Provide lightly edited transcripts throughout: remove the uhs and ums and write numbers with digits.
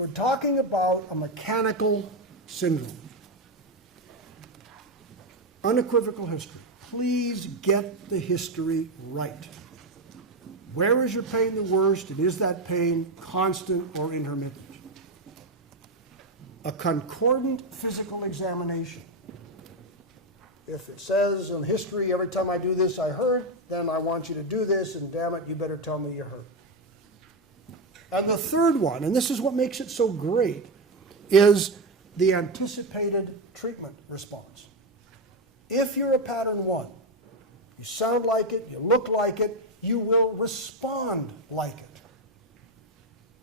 We're talking about a mechanical syndrome. Unequivocal history. Please get the history right. Where is your pain the worst, and is that pain constant or intermittent? A concordant physical examination. If it says in history, every time I do this I hurt, then I want you to do this, and damn it, you better tell me you hurt. And the third one, and this is what makes it so great, is the anticipated treatment response. If you're a pattern 1, you sound like it, you look like it, you will respond like it.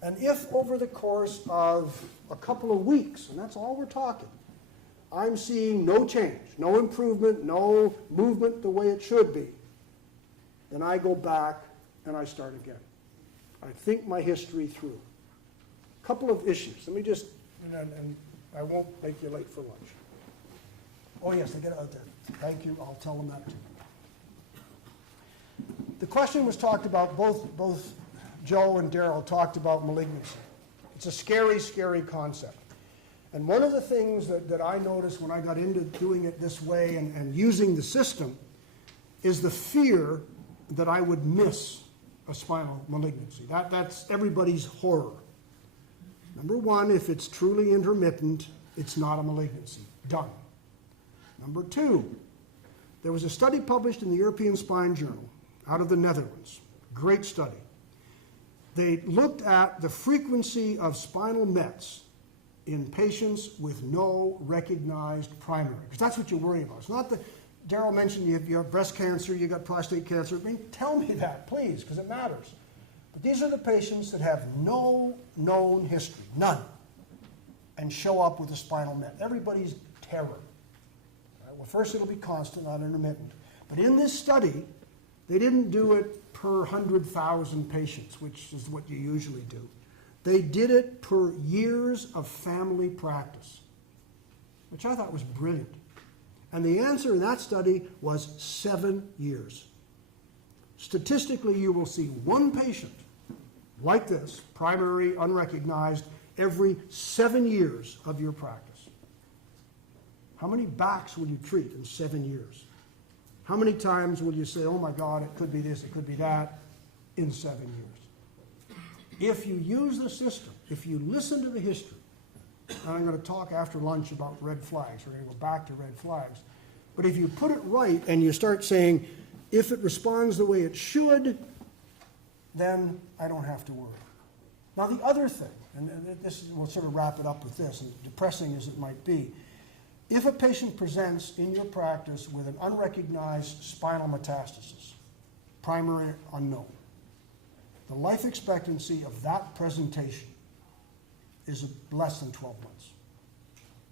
And if over the course of a couple of weeks, and that's all we're talking, I'm seeing no change, no improvement, no movement the way it should be, then I go back and I start again. I think my history through. A couple of issues. Let me just, and I won't make you late for lunch. Oh yes, they get it out there. Thank you, I'll tell them that too. The question was talked about, both Joe and Daryl talked about malignancy. It's a scary, scary concept. And one of the things that I noticed when I got into doing it this way and using the system is the fear that I would miss a spinal malignancy. That's everybody's horror. Number one, if it's truly intermittent, it's not a malignancy. Done. Number two, there was a study published in the European Spine Journal out of the Netherlands. Great study. They looked at the frequency of spinal METs in patients with no recognized primary, because that's what you worry about. It's not that Daryl mentioned you have breast cancer, you got prostate cancer. I mean, tell me that, please, because it matters. But these are the patients that have no known history, none, and show up with a spinal MET. Everybody's terror. Right? Well, first it'll be constant, not intermittent. But in this study, they didn't do it per 100,000 patients, which is what you usually do. They did it per years of family practice, which I thought was brilliant. And the answer in that study was 7 years. Statistically, you will see one patient like this, primary, unrecognized, every 7 years of your practice. How many backs will you treat in 7 years? How many times will you say, oh my God, it could be this, it could be that, in 7 years? If you use the system, if you listen to the history, and I'm going to talk after lunch about red flags. We're going to go back to red flags. But if you put it right and you start saying, if it responds the way it should, then I don't have to worry. Now the other thing, and this we'll sort of wrap it up with this, and depressing as it might be, if a patient presents in your practice with an unrecognized spinal metastasis, primary unknown, the life expectancy of that presentation is less than 12 months.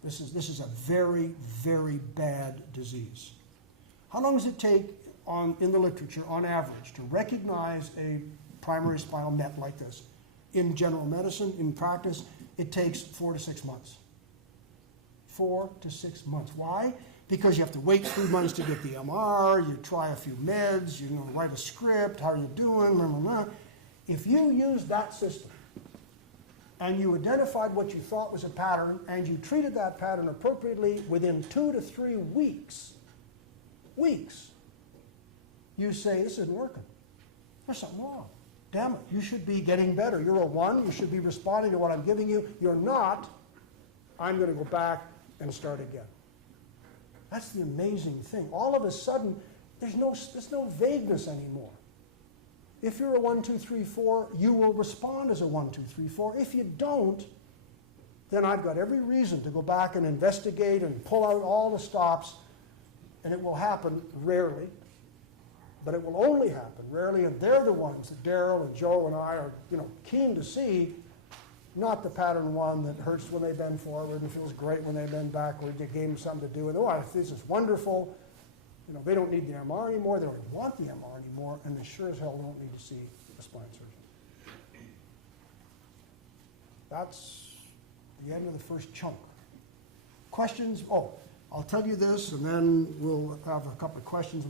This is a very, very bad disease. How long does it take in the literature, on average, to recognize a primary spinal MET like this? In general medicine, in practice, it takes 4 to 6 months. 4 to 6 months. Why? Because you have to wait 3 months to get the MR, you try a few meds, you write a script, how are you doing, blah, blah, blah. If you use that system, and you identified what you thought was a pattern, and you treated that pattern appropriately within 2 to 3 weeks, you say, this isn't working. There's something wrong. Damn it, you should be getting better. You're a 1, you should be responding to what I'm giving you. You're not. I'm going to go back and start again. That's the amazing thing. All of a sudden, there's no vagueness anymore. If you're a 1, 2, 3, 4, you will respond as a 1, 2, 3, 4. If you don't, then I've got every reason to go back and investigate and pull out all the stops, and it will happen rarely, but it will only happen rarely, and they're the ones that Daryl and Joe and I are keen to see, not the pattern 1 that hurts when they bend forward and feels great when they bend backward. You gave them something to do, and this is wonderful. They don't need the MR anymore. They don't even want the MR anymore, and they sure as hell don't need to see a spine surgeon. That's the end of the first chunk. Questions? Oh, I'll tell you this, and then we'll have a couple of questions.